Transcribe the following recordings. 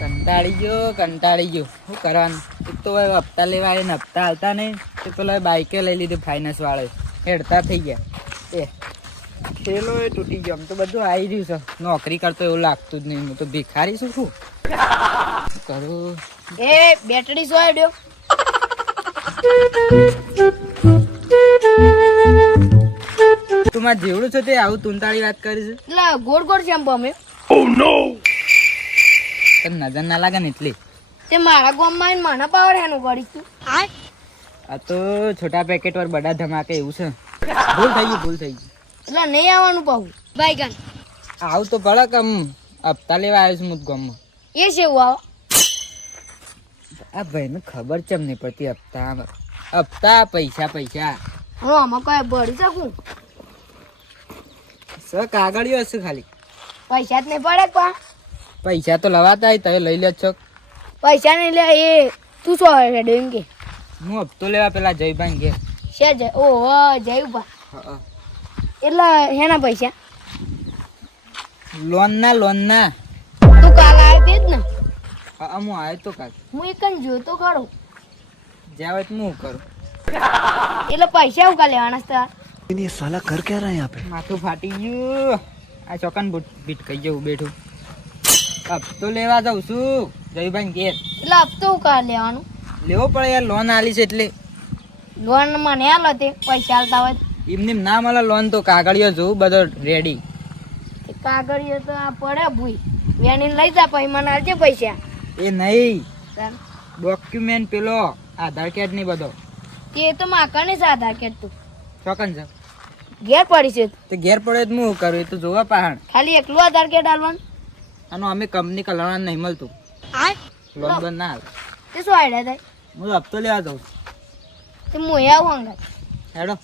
કંટાળી ગયો શું કરવાનું. એક તો હપ્તા લેવા આવીને હપ્તા આવતા નહીં તો પેલા બાઈકે લઈ લીધું ફાઇનાન્સ વાળે હેડતા થઈ ગયા. એ થેલો એ તૂટી ગયો. આમ તો બધું આવી રહ્યું છે. નોકરી કરતો એવું લાગતું જ નહીં. હું તો ભિખારી છું શું કરું. એ બેટરી શું આવ્યો? તું મારે જેવડું છે તે આવું તુંતાળી વાત કરી છે. એટલે ગોળ ગોળ શેમ્પુ અમે તને નજર ના લાગે ને એટલી. તે મારા ગામમાં આવીને મને પાવર હેનું કરી તું. આ તો છોટા પેકેટ પર બડા ધમાકે એવું છે. ભૂલ થઈ ગયું એટલે નહીં આવવાનું પાવું ભાઈગન. આવું તો પડે કે હપ્તા લેવા આવ્યો છું હું ગામમાં. એ છે એવું આવો. આ ભાઈને ખબર ચમ નહીં પડતી. હપ્તા પૈસા હું આમાં કઈ ભરી શકું? કાગળિયો હશે ખાલી. પૈસા જ નહીં પડે પા. પૈસા તો લવાતા તમે લઈ લે છો. પૈસા નહીં લે એ તું શું રેડ્યો એમ કે હું હપ્તો લેવા પેલા જયભાઈ ઘેર. છે ઓહો જયું પા. એટલે હેના પૈસા? લોન ના તું કાલ આવ્યો તે જ ને? હું આવ્યો તો કાલ. હું એક જ જોતો ખરો. જ્યાં હોય તો હું કરું. એટલે પૈસા હું કાલ લેવાના છે? ये साला कर क्या रहा है यहाँ पे? માથું ફાટી ગયું. આ ચોકન બીટ કહી જવું બેઠું. હપ્તો લેવા જાઉં છું જયભાઈ ઘેર. એટલે હપ્તો હું કાલ લેવાનું? લેવો પડે યાર. લોન આલી છે એટલે. લોન મને હાલો તે પૈસા હાલતા હોય એમને ના મળે લોન તો કાગળિયો જોવું બધો રેડી. કાગળીએ તો આ પડે ભૂઈ વેણીને લઈ જા પછી મને હાલજે પૈસા. એ નહીં ડોક્યુમેન્ટ પેલો આધાર કાર્ડ નહીં બધો. તે તો માકને જ આધાર કાર્ડ તું ચોકન છે ઘેર પડી છે. તે ઘેર પડે તો હું કરું. એ તો જોવા પહાણ. ખાલી એકલું આધાર કાર્ડ હાલવાનું. આનો અમે કંપની કલરવાનું નહીં મળતું. લોન બંધ ના હાલ. તે શું આઈડિયા થાય? હું હપ્તો લેવા જાઉં છું. તે હું આવું અંગત હેડો.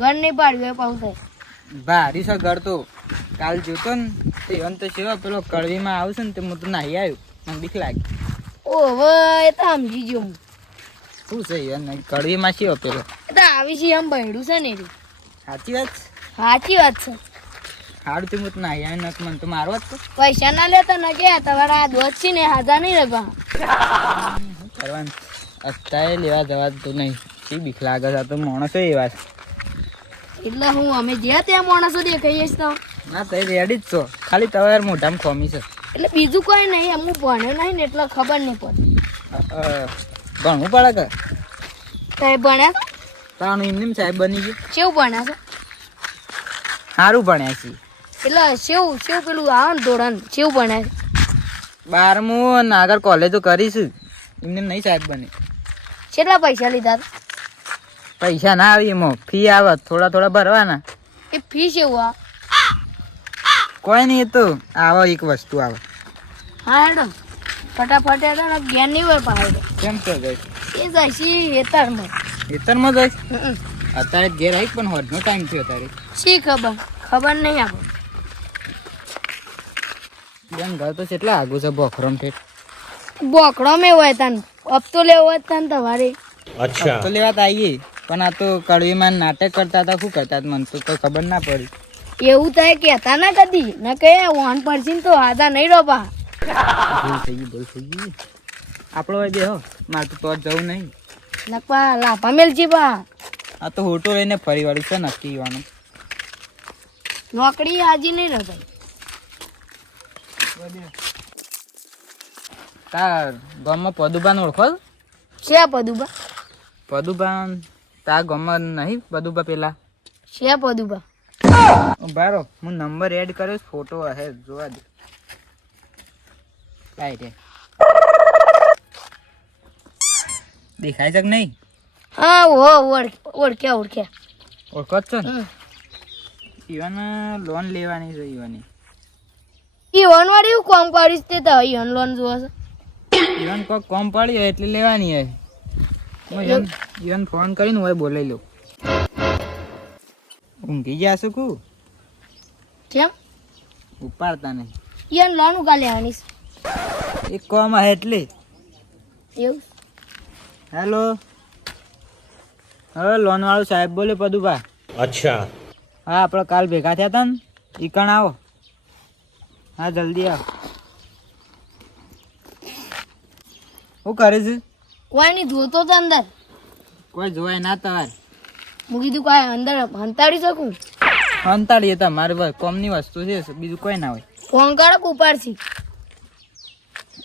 ઘર નહીં પાડ્યું એ પાછું થાય. ભારી છે ઘર તો. કાલ જોતો ને તો એવન તો સેવા પેલો કડવીમાં આવશે ને તે હું તો નાહી આવ્યું. મને બીક લાગી. ઓહો એ તો સમજી ગયો હું. શું છે યાર કડવીમાં સેવો પેલો? એ તો આવી છે એમ બહેડું છે ને એરી. સાચી વાત છે. સાચી વાત છે. હારું તો હું તો નાહી આવ્યું નથી. મને તો મારવા જ તો પૈસા ના લેતા ન ગયા તમારા આ દોસ્ત છે ને હાજા નહીં રગા કરવાનું. અત્યારે લેવા જવા તો નહીં. શી બીક લાગે છે. આ તો માણસો એવા છે. એટલે હું અમે જ્યાં ત્યાં માણસો દેખાઈએ છીએ તો ના તો રેડી જ છો. ખાલી તમારે મોઢામાં ખોમી છે. એટલે બીજું કોઈ નહીં. એમ હું ભણ્યો નહીં ને એટલે ખબર નહીં પડતી. ભણવું પડે કે તમે ભણ્યા છો? તાનું એમને સાહેબ બની ગયું. કેવું ભણ્યા છો? સારું ભણ્યા છીએ. એટલે શેવું પેલું આવે ને ધોરણ શેવું ભણ્યા છે? 12મું અને આગળ કોલેજો કરીશું. એમને નહીં સાહેબ બને. કેટલા પૈસા લીધા હતા? પૈસા ના આવે એમાં ફી આવે થોડા ભરવાના. એ ફી કેવું આ? કોઈ નહીં. એ તો આવે એક વસ્તુ આવે. હા હેડો ફટાફટ હેડો ને જ્ઞાન નહીં હોય પાડો. કેમ તો જાય એ જઈશી હેતરમાં. ખેતરમાં જાય. અત્યારે ઘેર આવી પણ હોડનો ટાઈમ થયો અત્યારે. શી ખબર નહીં આપણે. બેન ઘર તો કેટલા આગું છે બોખરમ ઠેઠ. બોકડો મેં હોય તને હપ્તો લેવો હોય તને તમારે. અચ્છા તો લેવા તો આવીએ પણ આ તો કડવીમાં નાટક કરતા હતા. શું કરતા હતા મને તો ખબર ના પડી. એવું થાય કહેતા ના કદી ના કહે 1% તો હાજા નહીં રોપા. ભૂલ થઈ ગઈ. આપણો હોય બેહો. મારે તો જ જવું નહીં. નકવા લાફા મેલજી બા. આ તો હોટો લઈને ફરી વાળી છે નક્કી જવાનું. નોકરી હાજી નહીં રહે ભાઈ. તાર ગામમાં પદુબાન ઓળખો? છે પદુબા? પદુબાન તાર ગામમાં નહીં? પદુબા પેલા છે પદુબા. બારો હું નંબર એડ કર્યો. ફોટો હે જોવા દે. કાંઈ રે દેખાય છે કે નહીં? હા ઓળખ્યા ઓળખો જ છો ને? ઈવન લોન લેવાની છે. ઈવન વાળી એવું કોમ પાડીશ તે તો ઈવન લોન જોવા છે. ઈવન કોક કોમ પડી હોય એટલે લેવાની હોય. હું ઈવન ફોન કરીને હોય બોલાવી લઉં. ઊંઘી ગયા છું કું કેમ ઉપાડતા નહીં. ઈવન લોન ઉકા લેવાની છે? એક કોમ હે એટલે. એવું? હેલો. હવે લોન વાળું સાહેબ બોલે પદુભા. अच्छा હા આપણે કાલ ભેગા થયા હતા ને. ઈકણ આવો. હા જલ્દી આવો. શું કરે છે? કોઈ નહીં જોતો તો અંદર. કોઈ જોવાય ના તમારે. હું કીધું કોઈ અંદર હંતાડી શકું. અંતાડીએ તમારે કોમની વસ્તુ છે, બીજું કોઈ ના હોય. ફોન કરો કે ઉપાડશી.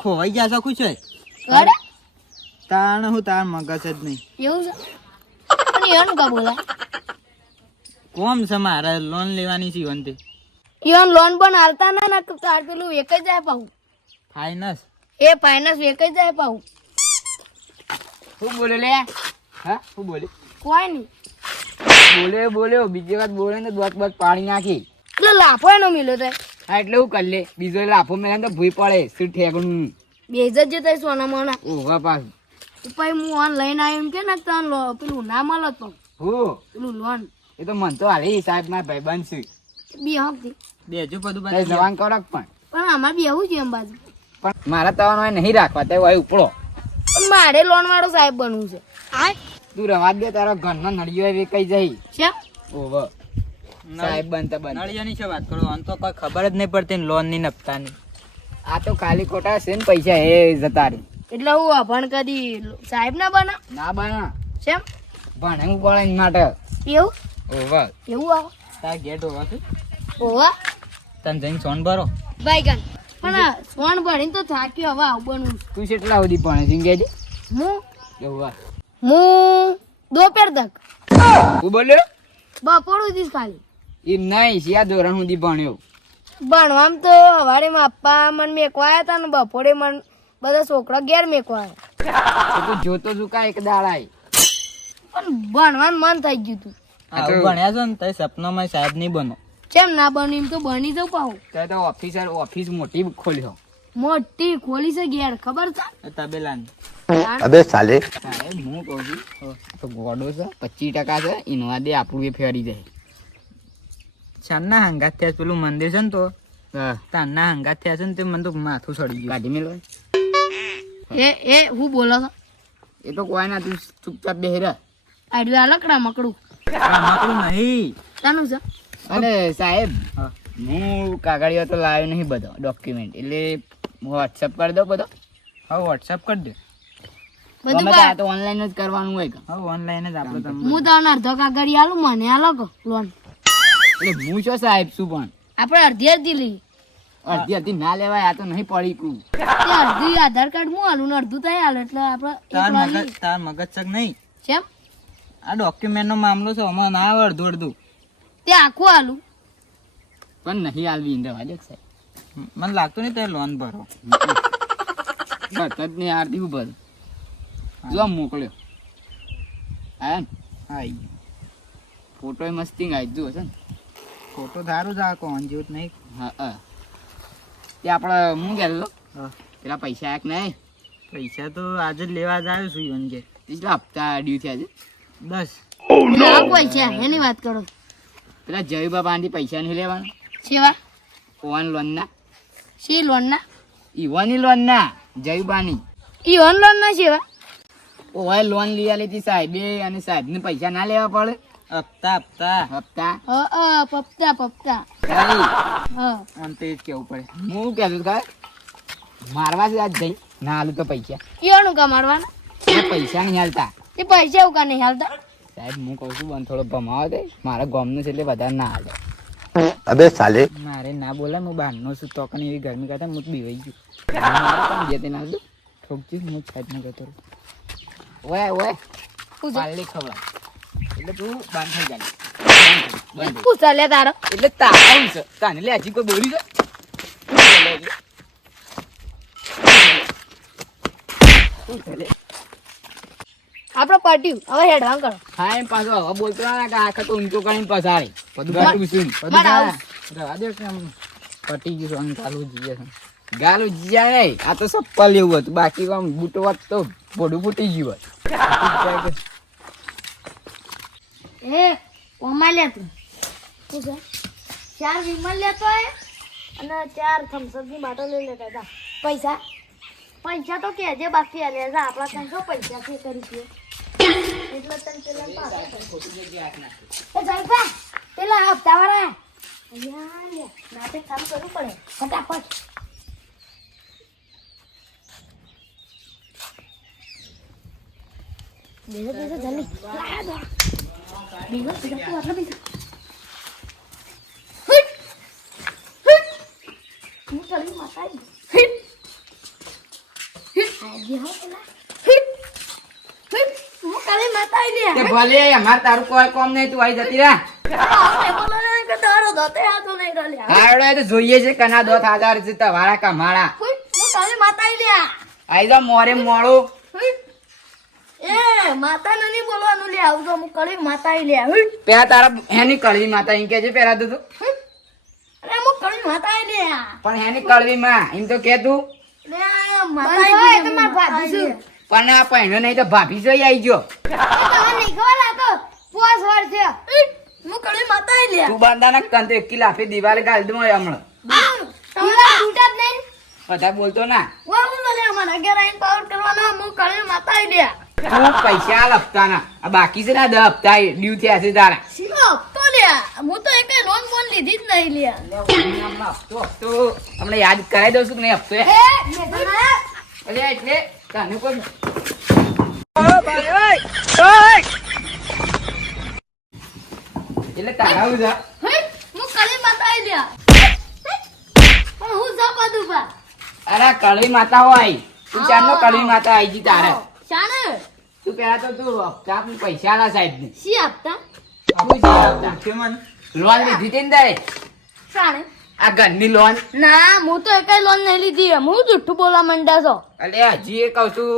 ખોવાઈ ગયા શકું છે અરે તાણ હું તાર મગજ જ નહીં. એવું છે પણ એનું કા બોલા કોમ છે મારે લોન લેવાની છે વંતે. ઈવન લોન પણ હાલતા ના તો તાર પેલું એક જ જાય પાઉં. ફાઇનાન્સ એ ફાઇનાન્સ એક જ જાય પાઉં. શું બોલે લે? હા શું બોલે? કોઈ નહીં બોલ્યો બીજી વાત બોલે ને દોત બત પાડી નાખી. એટલે લાફો એનો મિલ્યો તો હા એટલે હું કરી લે બીજો લાફો મેં તો ભૂઈ પડે શું ઠેકણું. બે જ જતા સોના મોના ઓહા પાછું પછી હું ઓન લઈને આવ્યો એમ કે ને તને પેલું ના મળત પણ હું પેલું લોન એ તો મન તો હાલે સાહેબ મારા ભાઈબંધ છે. બે હકથી બેજો બધું જવાન કરક પણ અમારે બે એવું છે એમ બાજુ. પણ મારા તવાનું નહીં રાખવા તે હોય ઉપડો. પણ મારે લોન વાળો સાહેબ બનવું છે. તું રવા દે તારો ઘરનો નળિયો વેકાઈ જાય. છે ઓહ સાહેબ બનતા બન નળિયાની છે વાત કરો આમ તો કોઈ ખબર જ નહીં પડતી લોન ની નપતાની. આ તો ખાલી ખોટા છે ને પૈસા હે જતા રહે. એટલે હું અભણ કદી સાહેબ ના બના ના બના છે ભણે હું પડે એના માટે. એવું ઓહ એવું આવે તાર ગેટ હોવા છે ઓવા તને જઈને સોન ભરો. બાઈગન પણ આ સોન ભણીને તો થાક્યો હવે આવું બનવું. તું કેટલા સુધી ભણે છે હું એવું દોપહેર તક તું બોલ્યો બપોર સુધી ખાલી એમ નહીં શિયા ધોરણ સુધી ભણ્યો. ભણવામાં તો સવારે પપ્પા મને મેકવા આવ્યા હતા ને બપોરે મને બધા છોકરા ઘેર મેકવા આવ્યા. તો તું જોતો શું કા એક દાડા પણ ભણવાનું મન થઈ ગયું હતું. ભણ્યા છો ને તો સપનામાં સાહેબ નહીં બનો. કેમ ના બન્યું એમ તો બની જવું પાહું. તો ઓફિસ મોટી ખોલ્યો મોટી ખોલી છે ઘેર ખબર છે તબેલાની. अबे साले સાહેબ હું કહું છું તો ગોડો છે 25% છે ઇનવા દે આપણું એ ફેરી જાય. ચાંદના હંગાત થયા પેલું મંદિર છે ને તો તારના હંગાત થયા છે ને તે મને તો માથું ચડી ગયું. કાઢી મેલો એ હું બોલો છો એ તો કોઈ ના તું ચૂપચાપ બેહી રહે. આડ્યું આલકડા મકડું માકડું નહીં. તાનું છે અરે સાહેબ હું કાગળિયો તો લાવ્યો નહીં બધો ડોક્યુમેન્ટ એટલે વોટ્સઅપ કરી દો બધો. હા વોટ્સઅપ કરી દે બધું આ તો ઓનલાઈન જ કરવાનું હોય. હા ઓનલાઈન જ આપણે તમને. હું તને અડધો કાગળી આલું મને આલો લોન. એટલે હું છો સાહેબ શું પણ આપણે અડધી અડધી લઈએ. અડધી ના લેવાય આ તો નહીં પડી કું. તે અડધી આધાર કાર્ડ હું આલું ને અડધું તય આલે એટલે આપણે તાર મગજ ચક નહીં. કેમ આ ડોક્યુમેન્ટ નો મામલો છે અમારે ના આવે અડધું તે આખું આલું પણ નહીં આવી ઇન્દ્રવા દે સાહેબ. મને લાગતું નહીં તે લોન ભરો બસ જ નહીં આરતી ભર જો મોકલ્યો હા હા ફોટો એ મસ્તી આવી જુઓ છે ને ફોટો સારું છે આ કોણ જેવું જ નહીં. હા હા તે આપણે હું કહેતો પેલા પૈસા આયા કે નહીં. પૈસા તો આજે જ લેવા જ આવ્યો છું ઈવન કે કેટલા હપ્તા ડ્યુ થયા છે 10. પૈસા એની વાત કરો. પેલા જય બાપાથી પૈસા નહીં લેવાના સેવા ઓન લોન ના શી લોન ના ઈવાની લોન ના જયુબાની ઈ ઓન લોન ના સેવા ઓય લોન લઈ લીધી સાહેબે અને સાહેબ ને પૈસા ના લેવા પડે. હપ્તા હપ્તા હપ્તા પપ્તા પપ્તા આમ તો જ કેવું પડે. હું કહેતું ખબર મારવા છે આજ જઈ ના હાલું તો પૈસા ઈવાનું કા મારવાના પૈસા નહીં હાલતા. એ પૈસા એવું કા નહીં હાલતા સાહેબ હું કહું છું બંધ થોડો ભમાવો દે મારા ગામનું છે એટલે બધા ના હાલે. अबे साले મારે ના બોલાય હું બહારનો છું તો પણ એવી ગરમી કરતા હું બીવાઈ ગયું જે તે ના દઉં ઠોકજી હું સાહેબ ને કહેતો ઓય ઓય પાલી ખબર એટલે તું બંધ થઈ જાય બંધ પૂછા લે તારો એટલે તારું છે તાને લે હજી કોઈ બોલી છે આપડે પાર્ટી હવે હેડવાન કરો. હા એમ પાછો હવે બોલતો ના કે આખા તો ઊંચો કરીને પસારે બધું ગાટું શું રવા દે કે આમ પટી ગયું છે ગાલું જીએ છે ગાલું જીયા નહીં આ તો સપ્પલ એવું હતું બાકી આમ બૂટો વાત તો બોડું ફૂટી ગયું હોત. એ ઓમાં લે તું શું છે 4 વિમલ લેતો હોય અને 4 થમ્સઅપ ની બોટલ લઈ લેતા હતા. પૈસા તો કેજે બાકી આલે જા આપણા ત્યાં જો પૈસા છે કરી છે એટલે તને પેલા પાછા એ જલપા પેલા હપ્તા વાળા અહીંયા નાટક કામ કરવું પડે ફટાફટ બેસો બેસો જલ્દી લાયા દો બેસો બેસો તું આટલા બેસો હું ચલી માતા આજે હો પેલા હું કાલે માતા તે આઈ ભલે અમાર તારું કોઈ કોમ નહીં તું આવી જતી રે બોલો ને કે તારો દોતે હાથો નહીં ગલ્યા હાડો એ તો જોઈએ છે કના દોત આધાર છે તમારા કમાળા હું કાલે માતા આઈ લ્યા આઈ જા મોરે મોળું એ માતા નહીં બોલવાનું લે આવજો હું કળી માતા આઈ લ્યા પેલા તારા હેની કળવી માતા એમ કે છે પેલા તો તું અરે હું કળી માતા આઈ લ્યા પણ હેની કળવી માં એમ તો કે તું લે માતા આઈ તમાર ભાભી છું પણ આ પહેણો નહીં તો ભાભી જોઈ આવી ગયો તમને નહીં ખબર આ તો પોસ વાર છે હું કળી માતા આઈ લ્યા તું બાંધાના તને તો એકી લાફે દિવાલે ગાળ દઉં હમણાં તમને છૂટા જ નહીં બધા બોલતો ના વા હું લે અમાર અગિયાર આઈને પાવર કરવાનો હું કળી માતા આઈ લ્યા તું પૈસા આલ હપ્તાના આ બાકી છે ને 10 હપ્તા ડ્યુ થયા છે તારા સીનો હપ્તો લ્યા હું તો એકે લોન બોન લીધી જ નહીં લ્યા હપ્તો હમણાં યાદ કરાવી દઉં છું કે નહીં હપ્તો એ મેઘના અરે એટલે તને કોઈ એટલે તારા હું જા હે હું કળી માતા આઈ લ્યા પણ હું જા પાદુ પા અરે કળી માતા હોય તું ચારનો કળી માતા આવી જી તારે શાને તું પેલા તો તું હપ્તા આપી પૈસા આલા સાહેબ ને સી આપતા લોન લીધી હતી ને તારે શાને આ ઘરની લોન ના હું તો એકાઈ લોન નહીં લીધી હું જુઠ્ઠું બોલવા માંડ્યા છો અલે હજી એ કહું છું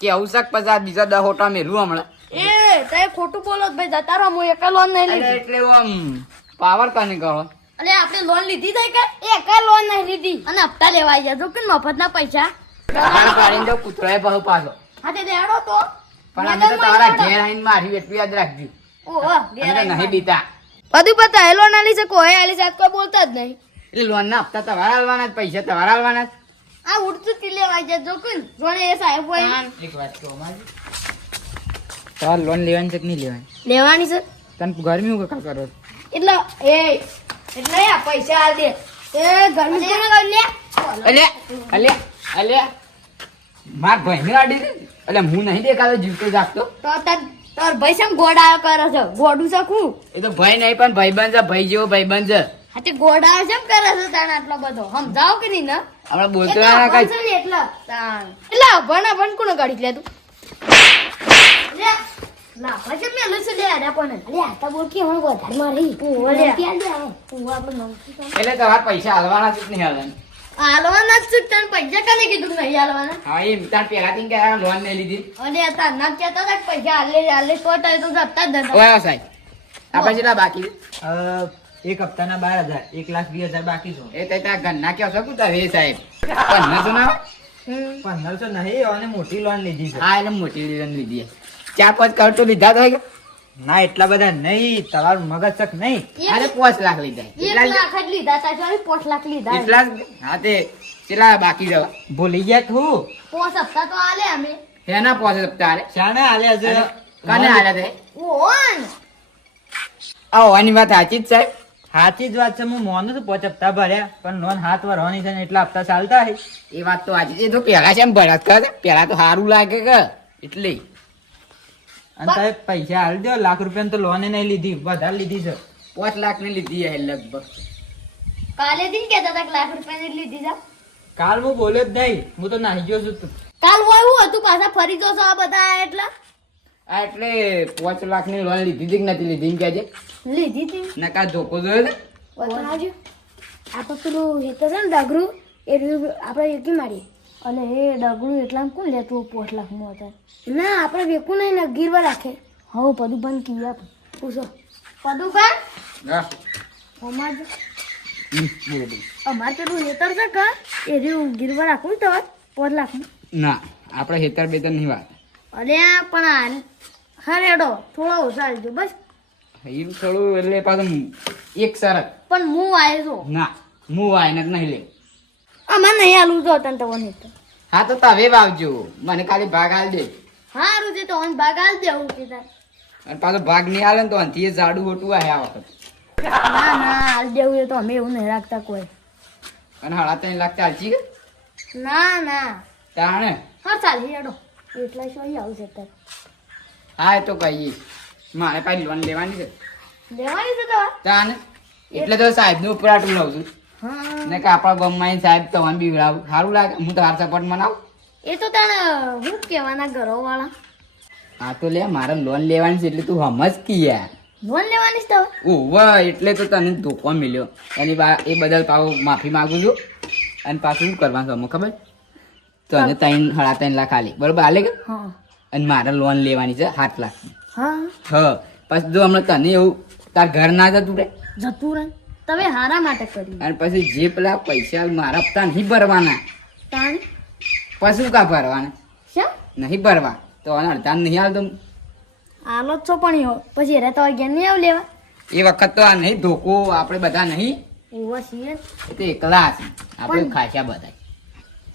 કેવું શાક પછી બીજા 10 હોટા મેલું હમણાં એ તે ખોટું બોલો જ ભાઈ જતા રહો હું એકાઈ લોન નહીં અલે લીધી એટલે આમ પાવર કાને કરો અલે આપણે લોન લીધી થાય કે એકાઈ લોન નહીં લીધી અને હપ્તા લેવા ગયા તો કે મફતના પૈસા તારા પાડીને તો કૂતરાએ બહુ પાછો હા તે દેડો તો પણ અમે તો તારા ઘેર આવીને મારી એટલું યાદ રાખજો ઓહો અમે તો નહીં બીતા બધું પતા હેલો ના લી છે કોઈ આલી સાથ કોઈ બોલતા જ નહીં એટલે લોન ના હપ્તા તમારા આલવાના જ પૈસા તમારા આલવાના જ આ ઉડતું તી લેવા જાય જો કોણ જોડે એ સાહેબ હોય એક વાત કહો મારી તાર લોન લેવાની છે કે નહીં લેવાની લેવાની છે તને ગરમી હું કા કરો એટલે આ પૈસા આલ દે એ ગરમી કોને કરી લે અલે અલે અલે માર ભાઈને ગાડી દે એટલે હું નહીં દેખાતો જીવતો જાગતો તો તાર ભાઈ સમ ગોડાયો કરે છે ગોડું શકું એ તો ભાઈ નહીં પણ ભાઈબંધ છે ભાઈ જેવો ભાઈબંધ છે હા તે ગોડાયો કેમ કરે છે તાણ આટલો બધો સમજાવ કે નહીં ને હમણાં બોલતો ના કઈ એટલે તાણ એટલે ભણ કોને ગાડી લે તું લે લા પછી મે લસે લે આડા કોને લે આતા બોલ કે હું વધાર મારી ઓ લે ત્યાં દે હું આપણે નમકી એટલે તમારા પૈસા હાલવાના જ નહીં હાલવાના હાલવાના જ તને પૈસા કને કીધું કે નહીં હાલવાના હા એમ તાર પેલા થી કે લોન લઈ લીધી અને તાર ના કહેતા હતા કે પૈસા હાલે તો ટાઈ તો જતા જ નતા ઓય સાહેબ આપણે કેટલા બાકી છે? એક હપ્તાના 12,000 1,20,000 બાકી છો એ તો તારા ઘરના કયો છો કુતા રે સાહેબ ઘરના તો ના 1500 નહીં અને મોટી લોન લીધી છે હા એટલે મોટી લોન લીધી 4-5 કરોડ તો લીધા તો હોય ના એટલા બધા નહીં તમારું મગજ તક નહીં અરે 5 લાખ લીધા 1 લાખ જ લીધા તા ચાલી 5 લાખ લીધા એટલા જ? હા તે કેટલા બાકી જવા ભૂલી ગયા તું 5 હપ્તા તો આલે અમે એના 5 હપ્તા આલે શાણે આલ્યા છે કને આલે તે ઓન આ હોવાની વાત સાચી જ સાહેબ સાચી જ વાત છે હું મોનું છું 5 હપ્તા ભર્યા પણ લોન હાથ વરવાની છે ને એટલા હપ્તા ચાલતા હે એ વાત તો સાચી છે તો પેલા છે એમ ભરત કરે પેલા તો સારું લાગે કે એટલે અને તમે પૈસા હાલ દો લાખ રૂપિયા તો લોન નહીં લીધી વધારે લીધી છે 5 લાખ ની લીધી હે લગભગ કાલે દિન કહેતા હતા કે લાખ રૂપિયાની લીધી જા કાલ હું બોલ્યો જ નહીં હું તો નાહી ગયો છું કાલ હોય હતું પાછા ફરી જો છો આ બધા એટલા આ એટલે 5 લાખ ની લોન લીધી હતી કે નથી લીધી એમ કહેજે લીધી હતી નકા ધોકો જોયો ને વતરાજો આપણે પેલું હેતર છે ને ડગરું એ આપણે એકી મારીએ અને એ ડગરું એટલા કોણ લેતું 5 લાખમાં હતા ના આપણે વેકું નહીં ને ગીરવા રાખે હવે પદુભાન કી આપ પૂછો પદુભાન હા અમાર બોલો અમાર પેલું હેતર છે કે એ રહ્યું ગીરવા રાખું ને તો 5 લાખમાં ના આપણે હેતર બેતર નહીં વાત અરે પણ હાલ હા રેડો થોડો ઓછા આવજો બસ એમ થોડું એટલે પાછું એક શરત પણ હું આવ્યો છું ના હું વાયને જ નહીં લે અમારે નહીં હાલું તો તને તો હેતર હા તો તમે વાવજો મને ખાલી ભાગ હાલ દે હારું છે તો અન ભાગ આલ દેવું છે તાર અને પાછો ભાગ નહીં હાલે ને તો અંથી ઝાડુ ઓટું આવે આ વખત ના ના હાલ દેવું છે તો અમે એવું નહીં રાખતા કોઈ અને 3.5 લાખ ચાલશી કે ના ના તાણે હા ચાલી હેડો એટલા શું આવશે તાર હા એ તો કહીએ મારે પાછી લોન લેવાની છે લેવાની છે તમારે તાને એટલે તો સાહેબનું ઉપરાટું લઉં છું હા ને કે આપણા ગામમાં સાહેબ તમને બીવડાવું સારું લાગે હું તો હાર સપોર્ટ મનાવું એ તો તને હું કહેવાના ઘરોવાળા હા તો લે મારે લોન લેવાની છે એટલે તું સમજ કી યાર લોન લેવાની છે તમે ઓવા એટલે તો તને ધોકો મળ્યો એ બદલ પાછું માફી માંગુ છું અને પાછું શું કરવાનું અમને ખબર તને 3.5 લાખ આલી બરોબર આલે કે હા અને મારે લોન લેવાની છે 7 લાખ હા હા પછી જો હમણાં તને એવું તાર ઘર ના જતું રે જતું રહે તમે હારા માટે કર્યું અને પછી જે પેલા પૈસા મારા હપ્તા નહીં ભરવાના તાણ પછી કા ભરવાના શા નહીં ભરવા તો આને અડધા નહીં આવતો આલો જ છો પણ યો પછી રે તો ઘેર નહીં આવ લેવા એ વખત તો આ નહીં ધોકો આપણે બધા નહીં એવા છીએ એ તો એકલા છે આપણે પણ- ખાસા બધા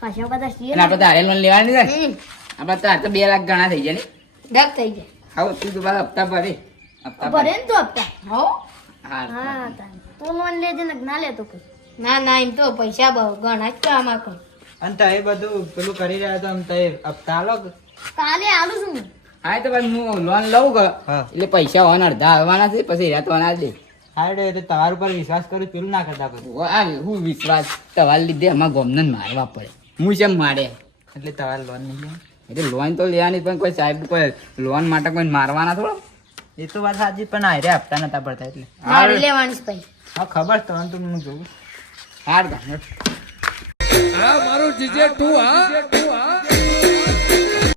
ખાસા બધા છીએ અને આપણે તારે લોન લેવાની છે ને હમ, આપણે તાર તો 2 લાખ ગણા થઈ જાય ને ડક થઈ જાય હા તું તો પાછા હપ્તા ભરે હપ્તા ભરે ને તો હપ્તા હો હા હા તાન તો લોન લેજે ને ના લેતો કઈ ના ના એમ તો પૈસા ગણા જ આમાં કઈ અને તે બધું પેલું કરી રહ્યા તો આમ તે હપ્તા આલો કે? કાલે આલું છું હું. હા તો પછી હું લોન લઉં કે હા. એટલે પૈસા હોવાના અડધા આવવાના છે પછી રહ્યા તો ના દે હા એટલે એ તો તમારા ઉપર વિશ્વાસ કરું પેલું ના કરતા પછી આ હું વિશ્વાસ તમારા લીધે અમારા ગોમને મારવા પડે હું કેમ મારે એટલે તમારે લોન નહીં લે. એટલે લોન તો લેવાની પણ કોઈ સાહેબ કોઈ લોન માટે કોઈ મારવાના થોડો એ તો વાત સાચી પણ આ રે હપ્તા નતા પડતા એટલે મારે લેવાની છે ભાઈ હા ખબર છે તમને તો હું જોઉં હાર આ મારું જીજે તું હા